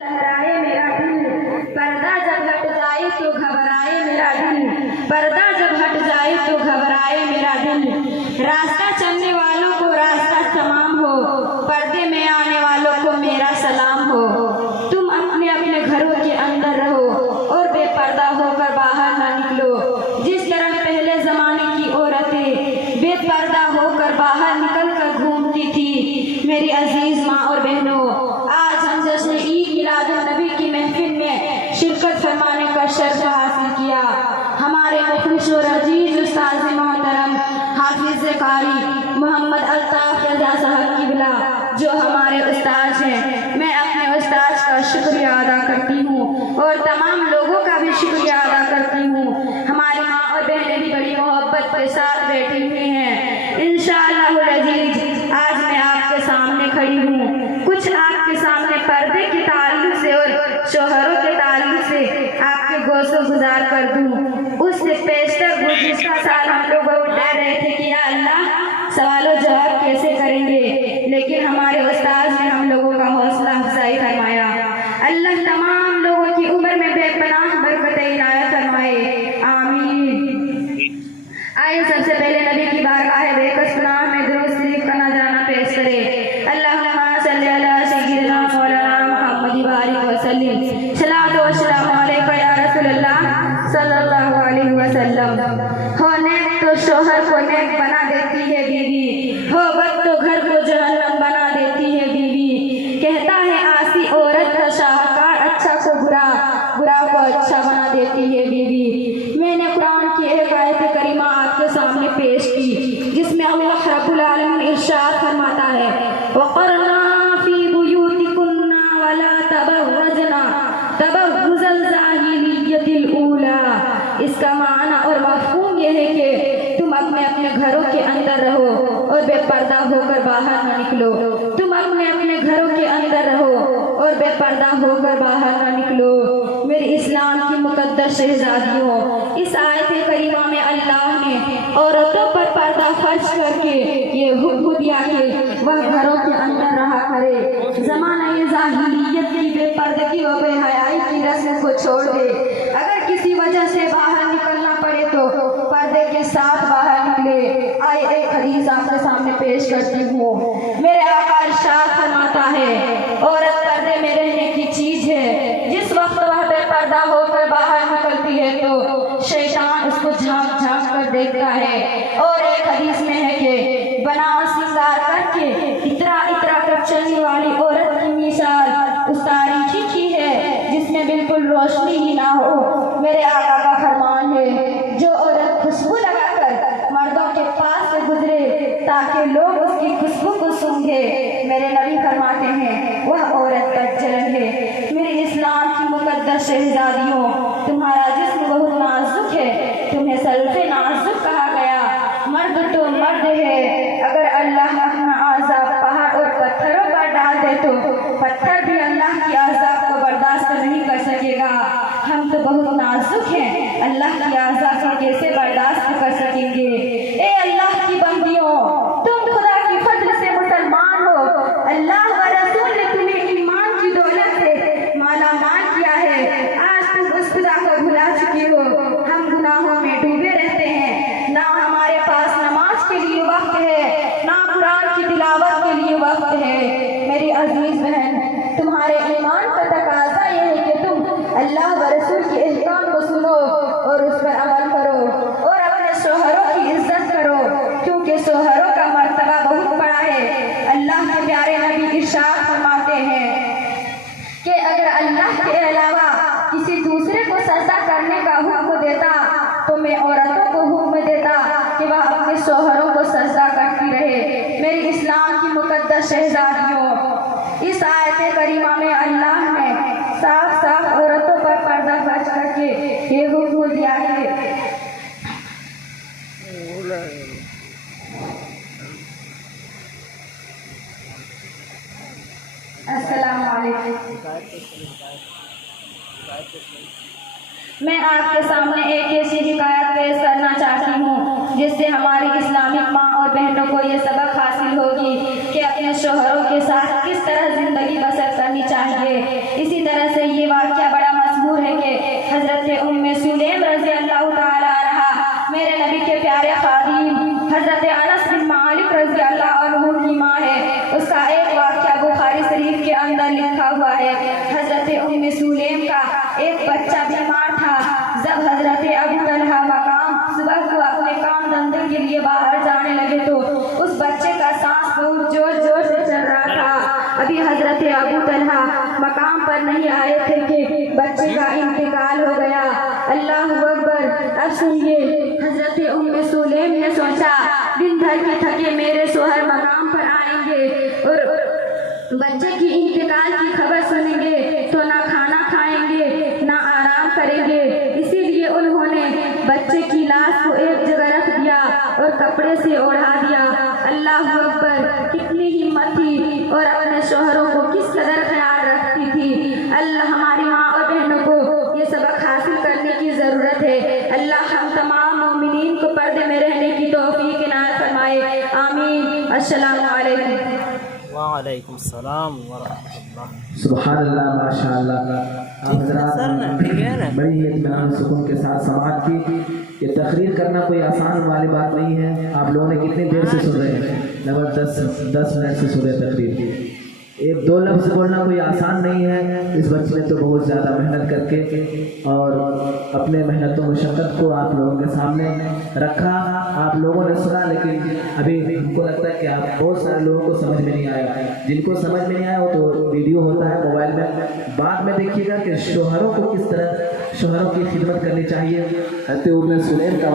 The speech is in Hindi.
लहराए मेरा दिल, पर्दा जब हट जाए तो घबराए मेरा दिल, पर्दा जब हट जाए तो घबराए मेरा दिल। रास्ता चलने वालों को रास्ता तमाम हो, पर्दे में आने वालों को मेरा सलाम हो। तुम अपने अपने घरों के अंदर रहो और बेपर्दा होकर बाहर न निकलो। जिस तरह पहले जमाने की औरतें बेपर्दा होकर बाहर निकल कर घूमती थी। मेरी अजीज माँ और बहनों, आज हम जश्न ईद मिलादुन्नबी की महफिल में शिरकत फरमाने का शर्फ हासिल किया। हमारे मुखलिस और अजीज उस्ताद मोहतरम हाफिज कारी मोहम्मद अल्ताफ रजा साहब किबला जो हमारे उस्ताद हैं, मैं अपने उस्ताद का शुक्रिया अदा करती हूँ और तमाम लोगों का भी शुक्रिया अदा करती हूँ। हमारी माँ और बहनें भी बड़ी मोहब्बत के साथ बैठी हुई हैं। इंशाअल्लाह अजीज आज मैं आपके सामने खड़ी हूँ, कुछ आपके सामने पर्दे के ताल्लुक से और शोहरों के ताल्लुक से आपके गोशो गुजार कर दूँ। उससे पेशतर गुज़िश्ता साल हम लोग डर रहे थे कि या अल्लाह सवालों जवाब कैसे करेंगे, लेकिन हमारे उस्ताद ने हम लोगों का हौसला अफजाई फरमाया। अल्लाह तमाम लोगों की उम्र में बेपनाह बरकत इनायत फरमाए, आमीन। आइए सबसे पहले नबी की बारगाह बेकस गुनाह में दुरूद शरीफ का नजराना पेश करें। अल्लाहुम्मा सल्ली अला सय्यिदिना मौलाना मुहम्मद बारिक व सल्लिम, सलातो व सलाम अलैका या रसूलल्लाह सल्लल्लाहु अलैहि वसल्लम। हो नेक तो शोहर को नेक बना देती है बीवी, हो बद तो घर को जहन्नम बना देती है बीवी। कहता है आसी औरत का शाहकार, अच्छा को बुरा, बुरा को अच्छा बना देती है बीवी। मैंने कुरान की एक आयत करीमा आपके सामने पेश की जिसमें अल्लाह रब्बुल आलमीन इरशाद फरमाता है, वक़रना फी बुयूतिकुन्ना वला तबर्रजना तबर्रुजल जाहिलिय्यतिल ऊला। इसका माना और मफ़हूम यह है कि तुम अपने अपने घरों के अंदर रहो और बेपर्दा होकर बाहर न निकलो। तुम अपने अपने घरों के अंदर रहो और बेपर्दा होकर बाहर न निकलो। मेरे इस्लाम की मुकद्दस शहजादियों, इस आयत करीमा में अल्लाह ने औरतों पर पर्दा फर्ज करके ये हुक्म दिया कि वह घरों के अंदर रहा करे। ज़माना ये जाहिलियत की बेपर्दगी व बेहयाई की रस्म को छोड़ दे। अगर किसी वजह से बाहर निकलना पड़े तो पर्दे के साथ बाहर निकले। आए एक हदीस आपके सामने पेश करती हूँ। मेरे आका इरशाद फरमाता है, औरत पर्दे में रहने की चीज है। जिस वक्त वह बेपर्दा होकर बाहर निकलती है तो शैतान उसको झांक झांक कर देखता है। और एक हदीस में है कि बनाव श्रृंगार करके इतरा इतरा कर चलने वाली औरत की मिसाल उस तारीखी की है जिसमें बिल्कुल रोशनी ही ना हो। मेरे आका का फरमान है, जो औरत खुशबू लगाकर मर्दों के पास से गुजरे ताकि लोग उसकी खुशबू को सूंघे, मेरे नबी फरमाते हैं वह औरत बदजलन है। मेरे इस्लाम की मुकद्दस शहजादियों, तुम्हारा जिस्म बहुत नाजुक है, तुम्हें सल्फे नाजुक कहा गया। मर्द तो मर्द है, अगर अल्लाह अपना आज़ाब पहाड़ और पत्थरों पर डाल दे तो पत्थर भी अल्लाह की आज़ाब को बर्दाश्त नहीं कर सकेगा। हम तो बहुत नाजुक हैं, अल्लाह की आज़ाब को कैसे बर्दाश्त कर सकेंगे। ए अल्लाह की बंदियों, तुम खुदा की फजल से मुसलमान हो। अल्लाह व रसूल ने तुम्हें ईमान की दौलत से माला माल किया है। आज तुम उस खुदा को भुला चुकी हो। हम गुनाहों में डूबे रहते हैं, ना हमारे पास नमाज के लिए वक्त है, ना कुरान की तिलावत के लिए वक्त है। मेरी अजीज बहन, तुम्हारे ईमान का तकाजा यह है कि तुम अल्लाह व रसूल के अहकाम को सुनो और उस पर अमल करो और अपने शोहरों की इज्जत करो, क्योंकि शोहरों का मर्तबा बहुत बड़ा है। अल्लाह के प्यारे नबी इरशाद फरमाते हैं कि अगर अल्लाह के अलावा किसी दूसरे को सजदा करने का हुक्म देता तो मैं औरतों को हुक्म देता कि वह अपने शोहरों को सजदा करती रहे। मेरी इस्लाम की मुकद्दस शहजादियों, इस आयत करीमा में अल्लाह ने साफ साफ औरतों पर पर्दा फर्ज करके ये हुक्म दिया है। अस्सलाम वालेकुम। मैं आपके सामने एक ऐसी हिकायत पेश करना चाहती हूँ जिससे हमारी इस्लामिक माँ और बहनों को ये सबक हासिल होगी कि अपने शोहरों के साथ किस तरह जिंदगी बसर करनी चाहिए। इसी तरह है, हजरत उम्मे सुलेम का एक बच्चा बीमार था। जब हजरत अबू तलहा मकाम सुबह को अपने काम धंधे के लिए बाहर जाने लगे तो उस बच्चे का सांस बहुत जोर जोर से चल रहा था। अभी हजरत अबू तलहा मकाम पर नहीं आए थे कि बच्चे का इंतकाल हो गया। अल्लाह अकबर। अब सुनिए, हजरत उम्मे सुलेम ने सोचा दिन भर के थके मेरे सोहर मकाम पर आएंगे और बच्चे की इंतकाल की खबर सुनेंगे तो ना खाना खाएंगे ना आराम करेंगे। इसीलिए उन्होंने बच्चे की लाश को एक जगह रख दिया और कपड़े से ओढ़ा दिया। अल्लाह अकबर। कितनी हिम्मत थी और अपने शोहरों को किस कदर ख्याल रखती थी। अल्लाह हमारी माँ और बहनों को ये सबक हासिल करने की ज़रूरत है। अल्लाह हम तमाम मोमिनीन को पर्दे में रहने की तौफीक इनायत फरमाए। आमीन। अस्सलामु अलैकुम। वालेकुम सलाम व रहमतुल्लाह। सुभान अल्लाह, माशा अल्लाह। आप हज़रात बड़ी इत्मीनान सुकून के साथ समाअत की। ये तकरीर करना कोई आसान वाली बात नहीं है। आप लोगों ने कितनी देर से सुन रहे हैं? लगभग 10 मिनट से सुन रहे तकरीर। एक दो लफ्ज़ बोलना कोई आसान नहीं है। इस बच्चे ने तो बहुत ज़्यादा मेहनत करके और अपने मेहनत और मशक्क़त को आप लोगों के सामने रखा। आप लोगों ने सुना, लेकिन अभी हमको लगता है कि आप बहुत सारे लोगों को समझ में नहीं आया। जिनको समझ में नहीं आया वो तो वीडियो होता है मोबाइल में, बाद में देखिएगा कि शोहरों को किस तरह शोहरों की खिदमत करनी चाहिए। हज़रत उम्मे सुलेम का